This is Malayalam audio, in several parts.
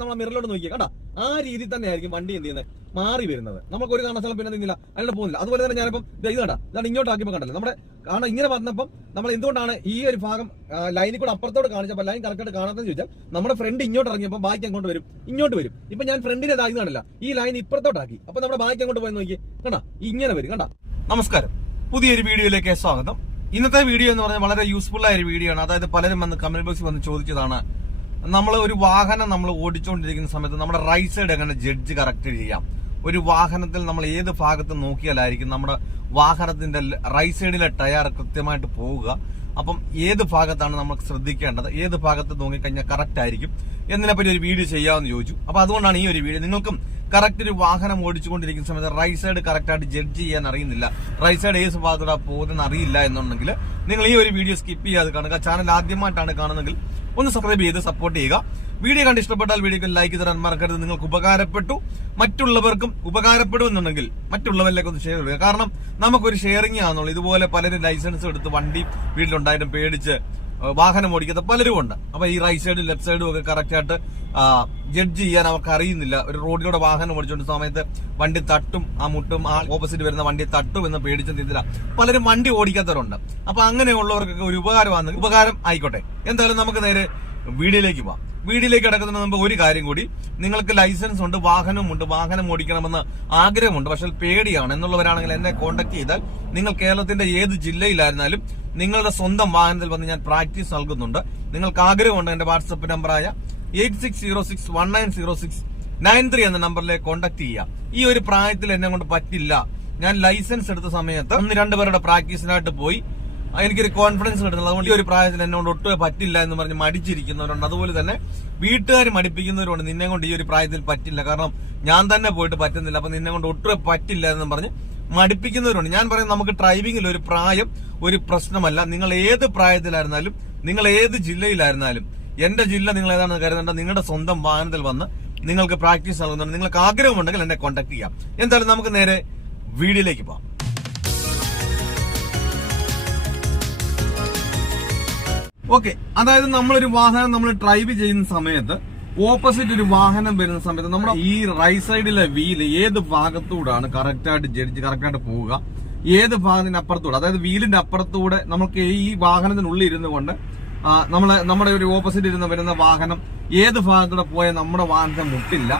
നമ്മൾ മിററിലോട്ട് നോക്കിയാൽ കണ്ട? ആ രീതി തന്നെ ആയിരിക്കും വണ്ടി എന്ത് ചെയ്യുന്നത്? മാറി വരുന്നത്. നമുക്ക് ഒരു കാരണവശാലും പിന്നെ നിന്നില്ല അതിലോട്ട് പോകുന്നില്ല. അതുപോലെ തന്നെ ഞാനിപ്പം ഇത് ഇതാണ് ഇങ്ങോട്ട് ആക്കിയപ്പോൾ കണ്ടല്ലോ. നമ്മുടെ കാരണം ഇങ്ങനെ വന്നപ്പം നമ്മൾ എന്തുകൊണ്ടാണ് ഈ ഒരു ഭാഗം ലൈനിൽ കൂടെ അപ്പുറത്തോട് കാണിച്ചപ്പോൾ ലൈൻ കറക്റ്റായിട്ട് കാണാത്തെന്ന് ചോദിച്ചാൽ നമ്മുടെ ഫ്രണ്ട് ഇങ്ങോട്ട് ഇറങ്ങിയപ്പോൾ ബാക്കി അങ്ങോട്ട് വരും. ഇങ്ങോട്ട് വരും. ഇപ്പൊ ഞാൻ ഫ്രണ്ടിനെ ഇതായി ഇത് കാണില്ല ഈ ലൈൻ ഇപ്പുറത്തോട്ടാക്കി. അപ്പൊ നമ്മുടെ ബാക്കി അങ്ങോട്ട് പോയി നോക്കി കണ്ട? ഇങ്ങനെ വരും. കണ്ട? നമസ്കാരം. പുതിയൊരു വീഡിയോയിലേക്ക് സ്വാഗതം. ഇന്നത്തെ വീഡിയോ എന്ന് പറഞ്ഞാൽ വളരെ യൂസ്ഫുൾ ആയ ഒരു വീഡിയോ ആണ്. അതായത് പലരും വന്ന് കമന്റ് ബോക്സിൽ വന്ന് ചോദിച്ചതാണ് നമ്മൾ ഒരു വാഹനം നമ്മൾ ഓടിച്ചുകൊണ്ടിരിക്കുന്ന സമയത്ത് നമ്മുടെ റൈറ്റ് സൈഡ് എങ്ങനെ ജഡ്ജ് കറക്റ്റ് ചെയ്യാം? ഒരു വാഹനത്തിൽ നമ്മൾ ഏത് ഭാഗത്ത് നോക്കിയാലായിരിക്കും നമ്മുടെ വാഹനത്തിന്റെ റൈറ്റ് സൈഡിലെ ടയർ കൃത്യമായിട്ട് പോവുക? അപ്പം ഏത് ഭാഗത്താണ് നമ്മൾ ശ്രദ്ധിക്കേണ്ടത്? ഏത് ഭാഗത്ത് നോക്കിക്കഴിഞ്ഞാൽ കറക്റ്റ് ആയിരിക്കും? എന്നതിനെപ്പറ്റി ഒരു വീഡിയോ ചെയ്യാമെന്ന് ചോദിച്ചു. അപ്പൊ അതുകൊണ്ടാണ് ഈ ഒരു വീഡിയോ നിങ്ങൾക്കും കറക്റ്റ് ഒരു വാഹനം ഓടിച്ചുകൊണ്ടിരിക്കുന്ന സമയത്ത് റൈറ്റ് സൈഡ് കറക്റ്റായിട്ട് ജഡ്ജ് ചെയ്യാൻ അറിയുന്നില്ല. റൈറ്റ് സൈഡ് ഏത് ഭാഗത്തൂടെ പോകുന്നതെന്ന് അറിയില്ല എന്നുണ്ടെങ്കിൽ നിങ്ങൾ ഈ ഒരു വീഡിയോ സ്കിപ്പ് ചെയ്യാതെ കാണുക. ചാനൽ ആദ്യമായിട്ടാണ് കാണുന്നതെങ്കിൽ ഒന്ന് സബ്സ്ക്രൈബ് ചെയ്ത് സപ്പോർട്ട് ചെയ്യുക. വീഡിയോ കണ്ട് ഇഷ്ടപ്പെട്ടാൽ വീഡിയോക്ക് ലൈക്ക് തരാൻ മറക്കരുത്. നിങ്ങൾക്ക് ഉപകാരപ്പെട്ടു. മറ്റുള്ളവർക്കും ഉപകാരപ്പെടുമെന്നുണ്ടെങ്കിൽ മറ്റുള്ളവരിലേക്ക് ഒന്ന് ഷെയർ ചെയ്യുക. കാരണം നമുക്കൊരു ഷെയറിംഗ് ആണെന്നുള്ളൂ. ഇതുപോലെ പലരും ലൈസൻസ് എടുത്ത് വണ്ടി വീട്ടിലുണ്ടായിട്ടും പേടിച്ച് വാഹനം ഓടിക്കാത്ത പലരും ഉണ്ട്. അപ്പൊ ഈ റൈറ്റ് സൈഡും ലെഫ്റ്റ് സൈഡും ഒക്കെ കറക്റ്റ് ആയിട്ട് ജഡ്ജ് ചെയ്യാൻ അവർക്ക് അറിയുന്നില്ല. ഒരു റോഡിലൂടെ വാഹനം ഓടിച്ചുകൊണ്ട് സമയത്ത് വണ്ടി തട്ടും ആ മുട്ടും ആ ഓപ്പോസിറ്റ് വരുന്ന വണ്ടി തട്ടും എന്ന് പേടിച്ച രീതിയില പലരും വണ്ടി ഓടിക്കാത്തവരുണ്ട്. അപ്പൊ അങ്ങനെയുള്ളവർക്കൊക്കെ ഒരു ഉപകാരമാണ് ഉപകാരം ആയിക്കോട്ടെ. എന്തായാലും നമുക്ക് നേരെ വീഡിയോയിലേക്ക് പോവാം. വീടിലേക്ക് കിടക്കുന്നതിന് മുമ്പ് ഒരു കാര്യം കൂടി. നിങ്ങൾക്ക് ലൈസൻസ് ഉണ്ട് വാഹനമുണ്ട് വാഹനം ഓടിക്കണമെന്ന് ആഗ്രഹമുണ്ട് പക്ഷെ പേടിയാണ്. എന്നുള്ളവരാണെങ്കിൽ എന്നെ കോൺടാക്ട് ചെയ്താൽ നിങ്ങൾ കേരളത്തിന്റെ ഏത് ജില്ലയിലായിരുന്നാലും നിങ്ങളുടെ സ്വന്തം വാഹനത്തിൽ വന്ന് ഞാൻ പ്രാക്ടീസ് നൽകുന്നുണ്ട്. നിങ്ങൾക്ക് ആഗ്രഹമുണ്ട് എന്റെ വാട്സപ്പ് നമ്പറായ eight six zero six one nine zero six nine three എന്ന നമ്പറിലേക്ക് കോൺടാക്ട് ചെയ്യുക. ഈ ഒരു പ്രായത്തിൽ എന്നെ കൊണ്ട് പറ്റില്ല. ഞാൻ ലൈസൻസ് എടുത്ത സമയത്ത് ഒന്ന് രണ്ടുപേരുടെ പ്രാക്ടീസിനായിട്ട് പോയി. എനിക്കൊരു കോൺഫിഡൻസ് കിട്ടുന്നത് അതുകൊണ്ട് ഈ ഒരു പ്രായത്തിൽ എന്നോട് ഒട്ടും പറ്റില്ല എന്ന് പറഞ്ഞ് മടിച്ചിരിക്കുന്നവരുണ്ട്. അതുപോലെ തന്നെ വീട്ടുകാർ മടിപ്പിക്കുന്നവരുണ്ട് നിന്നെ കൊണ്ട് ഈ ഒരു പ്രായത്തിൽ പറ്റില്ല. കാരണം ഞാൻ തന്നെ പോയിട്ട് പറ്റുന്നില്ല. അപ്പൊ നിന്നെ കൊണ്ട് ഒട്ടും പറ്റില്ല എന്ന് പറഞ്ഞ് മടിപ്പിക്കുന്നവരുണ്ട്. ഞാൻ പറയുന്നത് നമുക്ക് ഡ്രൈവിംഗിൽ ഒരു പ്രായം ഒരു പ്രശ്നമല്ല. നിങ്ങൾ ഏത് പ്രായത്തിലായിരുന്നാലും നിങ്ങൾ ഏത് ജില്ലയിലായിരുന്നാലും എന്റെ ജില്ല നിങ്ങൾ ഏതാണെന്ന് കരുതേണ്ട. നിങ്ങളുടെ സ്വന്തം വാഹനത്തിൽ വന്ന് നിങ്ങൾക്ക് പ്രാക്ടീസ് നൽകുന്നുണ്ട്. നിങ്ങൾക്ക് ആഗ്രഹമുണ്ടെങ്കിൽ എന്നെ കോൺടാക്ട് ചെയ്യാം. എന്തായാലും നമുക്ക് നേരെ വീടിലേക്ക് പോകാം. ഓക്കെ അതായത് നമ്മളൊരു വാഹനം നമ്മൾ ഡ്രൈവ് ചെയ്യുന്ന സമയത്ത് ഓപ്പോസിറ്റ് ഒരു വാഹനം വരുന്ന സമയത്ത് നമ്മുടെ ഈ റൈറ്റ് സൈഡിലെ വീൽ ഏത് ഭാഗത്തൂടാണ് കറക്റ്റായിട്ട് ജഡ്ജ് കറക്റ്റ് ആയിട്ട് പോവുക. ഏത് ഭാഗത്തിന്റെ അപ്പുറത്തൂടെ? അതായത് വീലിന്റെ അപ്പുറത്തൂടെ നമുക്ക് ഈ വാഹനത്തിനുള്ളിൽ ഇരുന്നു കൊണ്ട് നമ്മളെ നമ്മുടെ ഒരു ഓപ്പോസിറ്റ് ഇരുന്ന് വരുന്ന വാഹനം ഏത് ഭാഗത്തൂടെ പോയാൽ നമ്മുടെ വാഹനത്തെ മുട്ടില്ല.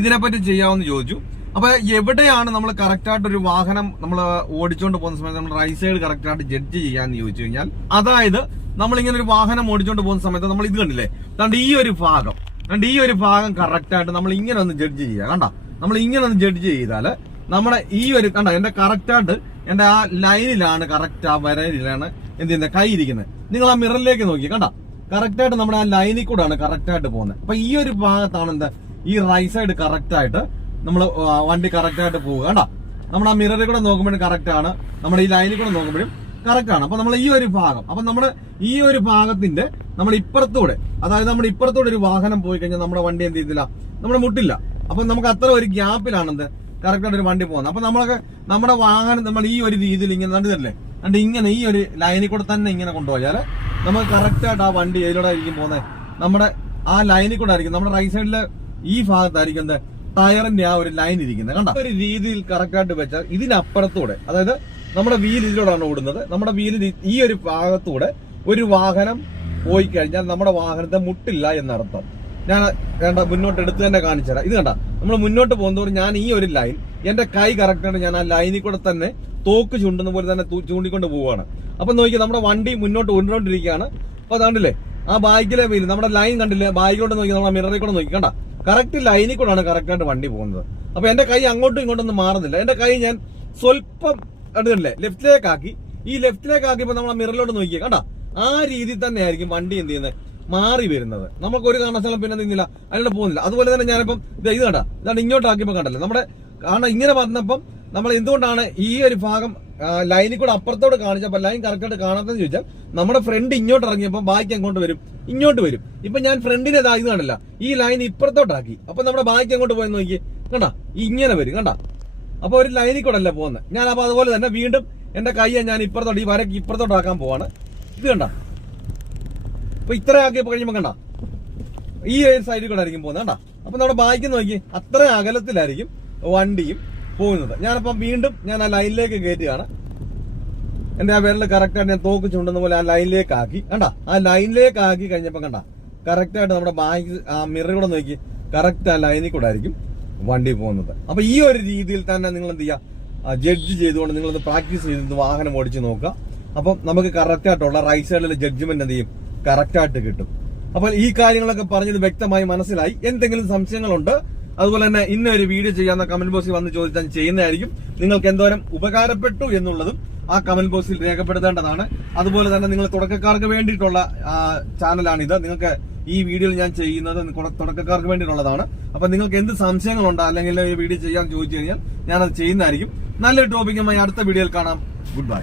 ഇതിനെപ്പറ്റി ചെയ്യാമെന്ന് ചോദിച്ചു. അപ്പൊ എവിടെയാണ് നമ്മൾ കറക്റ്റായിട്ട് ഒരു വാഹനം നമ്മൾ ഓടിച്ചുകൊണ്ട് പോകുന്ന സമയത്ത് നമ്മൾ റൈറ്റ് സൈഡ് കറക്റ്റായിട്ട് ജഡ്ജ് ചെയ്യാന്ന് ചോദിച്ചു കഴിഞ്ഞാൽ അതായത് നമ്മൾ ഇങ്ങനെ ഒരു വാഹനം ഓടിച്ചുകൊണ്ട് പോകുന്ന സമയത്ത് നമ്മൾ ഇത് കണ്ടില്ലേ? അതുകൊണ്ട് ഈ ഒരു ഭാഗം. കണ്ട് ഈ ഒരു ഭാഗം കറക്റ്റ് ആയിട്ട് നമ്മൾ ഇങ്ങനെ ഒന്ന് ജഡ്ജ് ചെയ്യുക കണ്ട? നമ്മൾ ഇങ്ങനെ ഒന്ന് ജഡ്ജ് ചെയ്താൽ നമ്മുടെ ഈ ഒരു കണ്ട എന്റെ കറക്റ്റ് ആയിട്ട് എന്റെ ആ ലൈനിലാണ് കറക്റ്റ് ആ വരയിലാണ് എന്ത് ചെയ്യുന്നത്? കൈ ഇരിക്കുന്നത്. നിങ്ങൾ ആ മിററിലേക്ക് നോക്കി കണ്ട? കറക്റ്റ് ആയിട്ട് നമ്മുടെ ആ ലൈനിൽ കൂടെയാണ് കറക്റ്റ് ആയിട്ട് പോകുന്നത്. അപ്പൊ ഈ ഒരു ഭാഗത്താണ് എന്താ? ഈ റൈറ്റ് സൈഡ് കറക്റ്റ് ആയിട്ട് നമ്മൾ വണ്ടി കറക്റ്റ് ആയിട്ട് പോവുക കണ്ട? നമ്മൾ ആ മിററിൽ കൂടെ നോക്കുമ്പോഴും കറക്റ്റ് ആണ്. നമ്മുടെ ഈ ലൈനിൽ കൂടെ നോക്കുമ്പോഴും കറക്റ്റ് ആണ്. അപ്പൊ നമ്മൾ ഈ ഒരു ഭാഗം അപ്പൊ നമ്മുടെ ഈ ഒരു ഭാഗത്തിന്റെ നമ്മൾ ഇപ്പുറത്തൂടെ അതായത് നമ്മുടെ ഇപ്പുറത്തൂടെ ഒരു വാഹനം പോയി കഴിഞ്ഞാൽ നമ്മുടെ വണ്ടി എന്ത് ചെയ്തില്ല? നമ്മുടെ മുട്ടില്ല. അപ്പൊ നമുക്ക് അത്ര ഒരു ഗ്യാപ്പിലാണ് എന്ത് കറക്റ്റ് ആയിട്ട് ഒരു വണ്ടി പോകുന്നത് അപ്പൊ നമ്മളൊക്കെ നമ്മുടെ വാഹനം നമ്മൾ ഈ ഒരു രീതിയിൽ ഇങ്ങനെ കണ്ടില്ലേ കണ്ട് ഇങ്ങനെ ഈ ഒരു ലൈനിൽ കൂടെ തന്നെ ഇങ്ങനെ കൊണ്ടുപോയാൽ നമുക്ക് കറക്റ്റായിട്ട് ആ വണ്ടി ഏതിലൂടെ ആയിരിക്കും പോകുന്നത് നമ്മുടെ ആ ലൈനിൽ കൂടെ ആയിരിക്കും. നമ്മുടെ റൈറ്റ് സൈഡിലെ ഈ ഭാഗത്തായിരിക്കും എന്ത്? ടയറിന്റെ ആ ഒരു ലൈൻ ഇരിക്കുന്നത്. കണ്ട? ഒരു രീതിയിൽ കറക്റ്റായിട്ട് വെച്ചാൽ ഇതിനപ്പുറത്തൂടെ അതായത് നമ്മുടെ വീൽ ഇതിലൂടെയാണ് ഓടുന്നത്. നമ്മുടെ വീലിൽ ഈ ഒരു ഭാഗത്തൂടെ ഒരു വാഹനം പോയി കഴിഞ്ഞാൽ നമ്മുടെ വാഹനത്തെ മുട്ടില്ല എന്നർത്ഥം. ഞാൻ വേണ്ട മുന്നോട്ട് എടുത്ത് തന്നെ കാണിച്ചുതരാം. ഇത് കണ്ട നമ്മൾ മുന്നോട്ട് പോകുന്നതോറും ഞാൻ ഈ ഒരു ലൈൻ എന്റെ കൈ കറക്റ്റ് ആണ് ഞാൻ ആ ലൈനിൽ കൂടെ തന്നെ തോക്ക് ചുണ്ടുന്ന പോലെ തന്നെ ചൂണ്ടിക്കൊണ്ട് പോവുകയാണ്. അപ്പൊ നോക്കി നമ്മുടെ വണ്ടി മുന്നോട്ട് കൊണ്ടുകൊണ്ടിരിക്കുകയാണ് അപ്പൊ അതാണ്ടില്ലേ ആ ബാഗിലെ വീൽ നമ്മുടെ ലൈൻ കണ്ടില്ലേ ബാഗിലോട്ട് നോക്കി നമ്മുടെ മിററിൽ കൂടെ നോക്കി. കണ്ട കറക്റ്റ് ലൈനിൽ കൂടെയാണ് കറക്റ്റ് ആയിട്ട് വണ്ടി പോകുന്നത്. അപ്പൊ എന്റെ കൈ അങ്ങോട്ടും ഇങ്ങോട്ടൊന്നും മാറുന്നില്ല. എന്റെ കൈ ഞാൻ സ്വല്പം കണ്ടില്ലേ ലെഫ്റ്റിലേക്ക് ആക്കി ഈ ലെഫ്റ്റിലേക്ക് ആക്കിയപ്പോ നമ്മളെ മിററിലോട്ട് നോക്കിയേ കണ്ട ആ രീതിയിൽ തന്നെ ആയിരിക്കും വണ്ടി എന്ത് ചെയ്യുന്നത്? മാറി വരുന്നത്. നമുക്ക് ഒരു കാരണസ്ഥലം പിന്നെ നിന്നില്ല അതിനോട് പോകുന്നില്ല. അതുപോലെ തന്നെ ഞാനിപ്പം ഇത് ഇത് കണ്ട ഇതാണ് ഇങ്ങോട്ട് കണ്ടല്ലോ? നമ്മുടെ കാരണം ഇങ്ങനെ വന്നപ്പം നമ്മൾ എന്തുകൊണ്ടാണ് ഈ ഒരു ഭാഗം ലൈനിൽ കൂടെ അപ്പുറത്തോട് കാണിച്ചപ്പോൾ ലൈൻ കറക്റ്റായിട്ട് കാണാത്തെന്ന് ചോദിച്ചാൽ നമ്മുടെ ഫ്രണ്ട് ഇങ്ങോട്ട് ഇറങ്ങിയപ്പോൾ ബാക്കി അങ്ങോട്ട് വരും ഇങ്ങോട്ട് വരും. ഇപ്പൊ ഞാൻ ഫ്രണ്ടിനെ ഇതാ ഇത് കാണില്ല ഈ ലൈൻ ഇപ്പുറത്തോട്ടാക്കി. അപ്പൊ നമ്മുടെ ബാക്കി അങ്ങോട്ട് പോയി നോക്കി കണ്ട? ഇങ്ങനെ വരും. കണ്ട? അപ്പൊ ഒരു ലൈനിൽ കൂടെ അല്ല പോകുന്നത്. ഞാൻ അപ്പൊ അതുപോലെ തന്നെ വീണ്ടും എന്റെ കയ്യെ ഞാൻ ഇപ്പുറത്തോട്ട് ഈ വരക്ക് ഇപ്പുറത്തോട്ടാക്കാൻ പോവാണ്. ഇത് കണ്ട? അപ്പൊ ഇത്ര ആക്കിയപ്പോ കഴിയുമ്പോ കണ്ട? ഈ സൈഡിൽ കൂടെ ആയിരിക്കും പോകുന്നത് കണ്ടാ? അപ്പൊ നമ്മുടെ ബാക്കി നോക്കി അത്ര അകലത്തിലായിരിക്കും വണ്ടിയും പോകുന്നത്. ഞാനപ്പം വീണ്ടും ഞാൻ ആ ലൈനിലേക്ക് കയറ്റുകയാണ്. എന്റെ ആ വിരൽ കറക്റ്റായിട്ട് ഞാൻ തോക്ക് ചുണ്ടുന്ന പോലെ ആ ലൈനിലേക്ക് ആക്കി കണ്ട? ആ ലൈനിലേക്ക് ആക്കി കഴിഞ്ഞപ്പോ കണ്ട കറക്റ്റായിട്ട് നമ്മുടെ ബാക്ക് ആ മിറർ കൂടെ നോക്കി കറക്റ്റ് ആ ലൈനിൽ കൂടെ ആയിരിക്കും വണ്ടി പോകുന്നത്. അപ്പൊ ഈ ഒരു രീതിയിൽ തന്നെ നിങ്ങൾ എന്ത് ചെയ്യുക ജഡ്ജ് ചെയ്തുകൊണ്ട് നിങ്ങൾ പ്രാക്ടീസ് ചെയ്ത് വാഹനം ഓടിച്ച് നോക്കുക. അപ്പം നമുക്ക് കറക്റ്റ് ആയിട്ടുള്ള റൈറ്റ് ജഡ്ജ്മെന്റ് എന്ത് ചെയ്യും? കറക്റ്റ് ആയിട്ട് കിട്ടും. അപ്പോൾ ഈ കാര്യങ്ങളൊക്കെ പറഞ്ഞത് വ്യക്തമായി മനസ്സിലായി. എന്തെങ്കിലും സംശയങ്ങളുണ്ട്? അതുപോലെ തന്നെ ഇന്ന ഒരു വീഡിയോ ചെയ്യാവുന്ന കമന്റ് ബോക്സിൽ വന്ന് ചോദിച്ചാൽ ചെയ്യുന്നതായിരിക്കും. നിങ്ങൾക്ക് എന്തോരം ഉപകാരപ്പെട്ടു എന്നുള്ളതും ആ കമന്റ് ബോക്സിൽ രേഖപ്പെടുത്തേണ്ടതാണ്. അതുപോലെ തന്നെ നിങ്ങൾ തുടക്കക്കാർക്ക് വേണ്ടിയിട്ടുള്ള ചാനലാണിത് നിങ്ങൾക്ക് ഈ വീഡിയോയിൽ ഞാൻ ചെയ്യുന്നത് തുടക്കക്കാർക്ക് വേണ്ടിയിട്ടുള്ളതാണ്. അപ്പൊ നിങ്ങൾക്ക് എന്ത് സംശയങ്ങളുണ്ടോ അല്ലെങ്കിൽ ഈ വീഡിയോ ചെയ്യാൻ ചോദിച്ചു കഴിഞ്ഞാൽ ഞാനത് ചെയ്യുന്നതായിരിക്കും. നല്ലൊരു ടോപ്പിക്കുമായി അടുത്ത വീഡിയോയിൽ കാണാം. Good bye